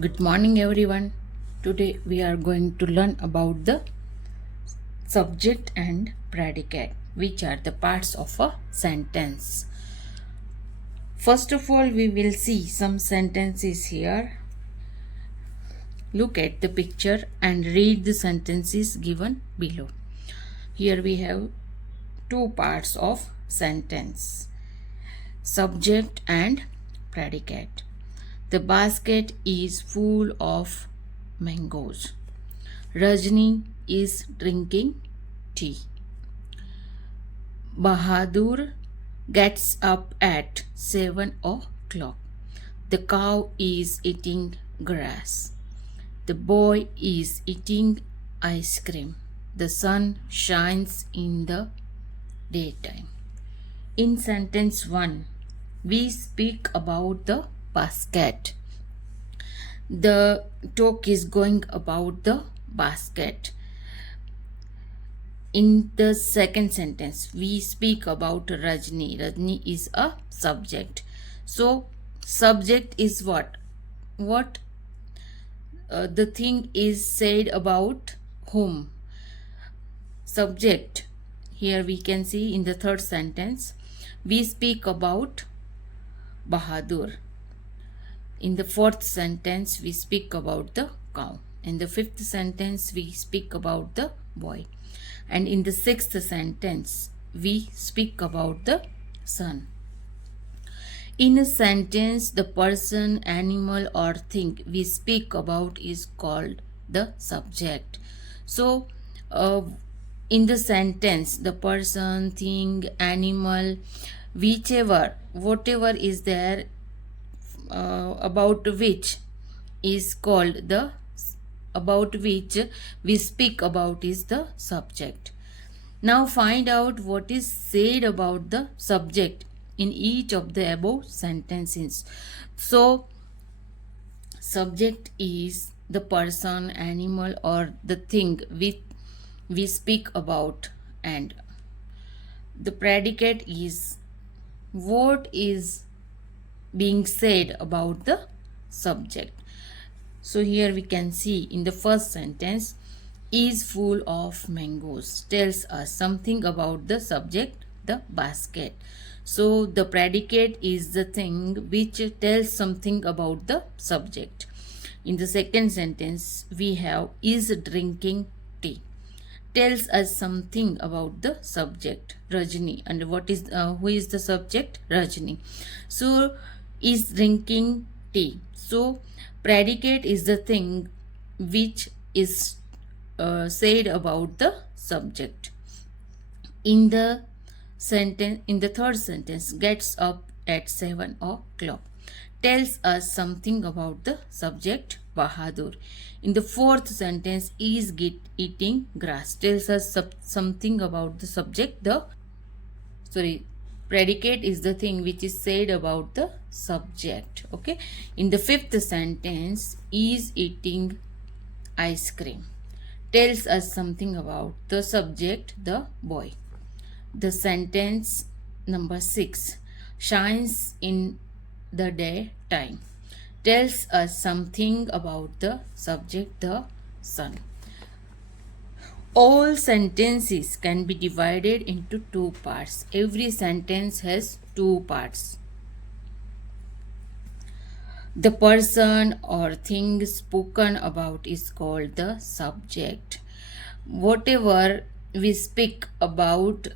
Good morning, everyone. Today we are going to learn about the subject and predicate, which are the parts of a sentence. First of all, we will see some sentences here. Look at the picture and read the sentences given below. Here we have two parts of sentence: subject and predicate. The basket is full of mangoes. Rajni is drinking tea. Bahadur gets up at 7 o'clock. The cow is eating grass. The boy is eating ice cream. The sun shines in the daytime. In sentence 1, we speak about the basket. The talk is going about the basket. In the second sentence, we speak about Rajni. Rajni is a subject. So, subject is what? What the thing is said about whom? Subject. Here we can see in the third sentence, we speak about Bahadur. In the fourth sentence, we speak about the cow. In the fifth sentence, we speak about the boy. And in the sixth sentence, we speak about the sun. In a sentence, the person, animal, or thing we speak about is called the subject. So, in the sentence, the person, thing, animal, whatever is there about which is called the about which we speak about is the subject. Now find out what is said about the subject in each of the above sentences. So subject is the person, animal, or the thing we speak about, and the predicate is what is being said about the subject. So here we can see in the first sentence, is full of mangoes, tells us something about the subject, the basket. So the predicate is the thing which tells something about the subject. In the second sentence, we have is drinking tea, tells us something about the subject, Rajni. And what is who is the subject? Rajni. So is drinking tea. So predicate is the thing which is said about the subject. In the third sentence, gets up at 7 o'clock, tells us something about the subject, Bahadur. In the fourth sentence, is eating grass, tells us something about the subject, predicate is the thing which is said about the subject. Okay. In the fifth sentence, is eating ice cream, tells us something about the subject, the boy. The sentence number 6, shines in the daytime, tells us something about the subject, the sun. All sentences can be divided into two parts. Every sentence has two parts. The person or thing spoken about is called the subject. Whatever we speak about,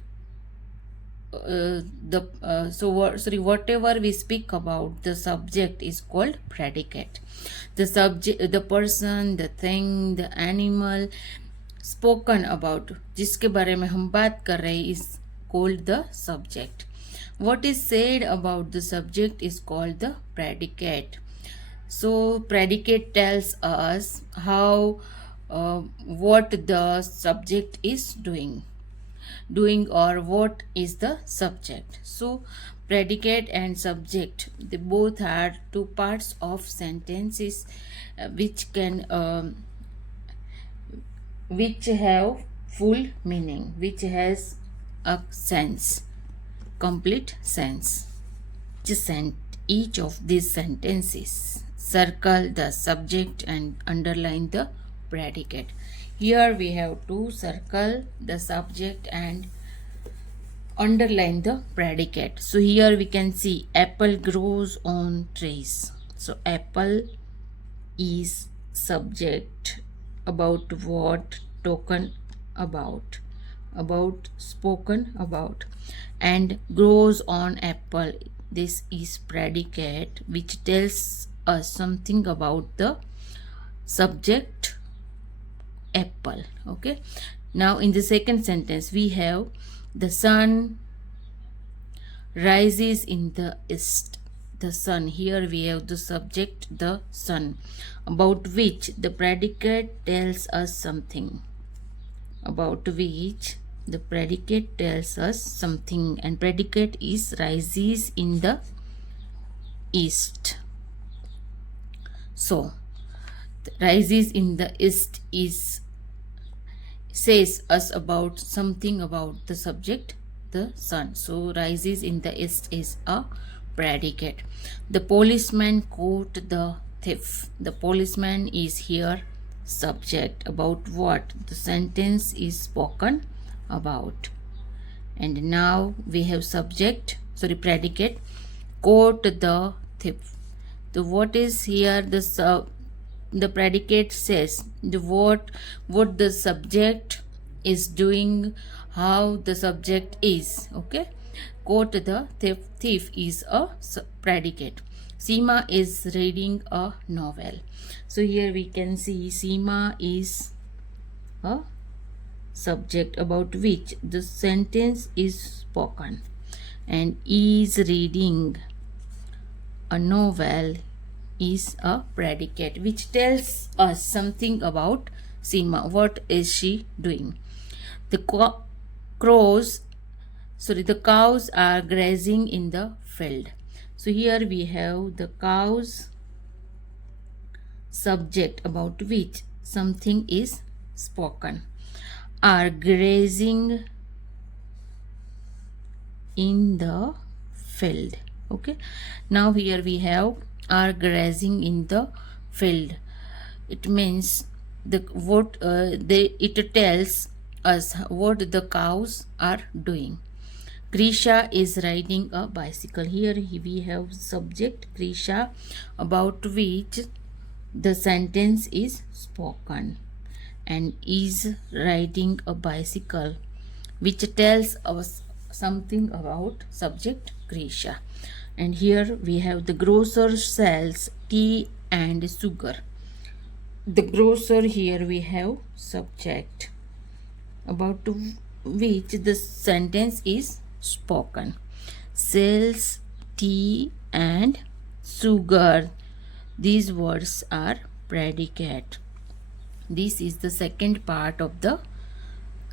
whatever we speak about, the subject is called predicate. The subject, the person, the thing, the animal spoken about, जिसके बारे में हम बात कर रहे हैं, is called the subject. What is said about the subject is called the predicate. So predicate tells us how what the subject is doing or what is the subject. So predicate and subject, they both are two parts of sentences which have full meaning, which has a sense, complete sense. Each of these sentences circle the subject and underline the predicate. Here we have to circle the subject and underline the predicate. So here we can see apple grows on trees. So apple is subject, about what, token, about spoken about, and grows on apple, this is predicate which tells us something about the subject apple. Okay, now in the second sentence we have the sun rises in the east. The sun, here we have the subject the sun, about which the predicate tells us something, about which the predicate tells us something, and predicate is rises in the east. So rises in the east is says us about something about the subject the sun. So rises in the east is a predicate. The policeman caught the thief. The policeman is here subject, about what the sentence is spoken about. And now we have subject, sorry, predicate, caught the thief. The what is here the predicate says the what the subject is doing, how the subject is. Okay, quote the thief is a predicate. Seema is reading a novel. So here we can see Seema is a subject about which the sentence is spoken, and is reading a novel is a predicate which tells us something about Seema. What is she doing? The the cows are grazing in the field. So here we have the cows subject about which something is spoken, are grazing in the field. Okay, now here we have are grazing in the field. It means the what it tells us what the cows are doing. Krisha is riding a bicycle. Here we have subject Krisha, about which the sentence is spoken, and is riding a bicycle which tells us something about subject Krisha. And here we have the grocer sells tea and sugar. The grocer, here we have subject, about which the sentence is spoken, sells tea and sugar. These words are predicate. This is the second part of the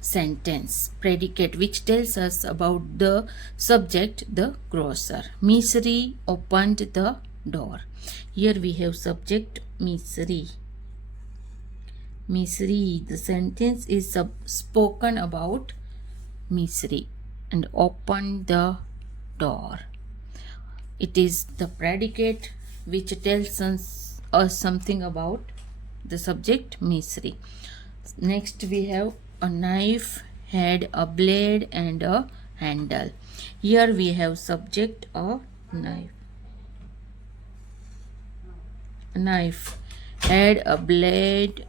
sentence, predicate, which tells us about the subject the grocer. Misri opened the door. Here we have subject Misri. Misri, the sentence is spoken about Misri, and opened the door. It is the predicate which tells us something about the subject Misri. Next we have a knife had a blade and a handle. Here we have subject a knife. A knife had a blade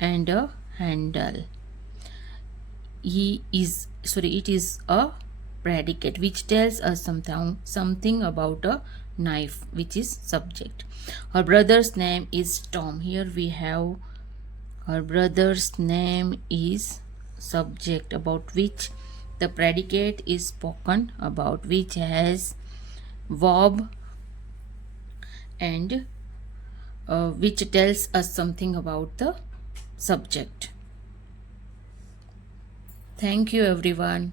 and a handle. It is a predicate which tells us something about a knife, which is subject. Her brother's name is Tom. Here we have her brother's name is subject, about which the predicate is spoken about, which has verb and which tells us something about the subject. Thank you everyone.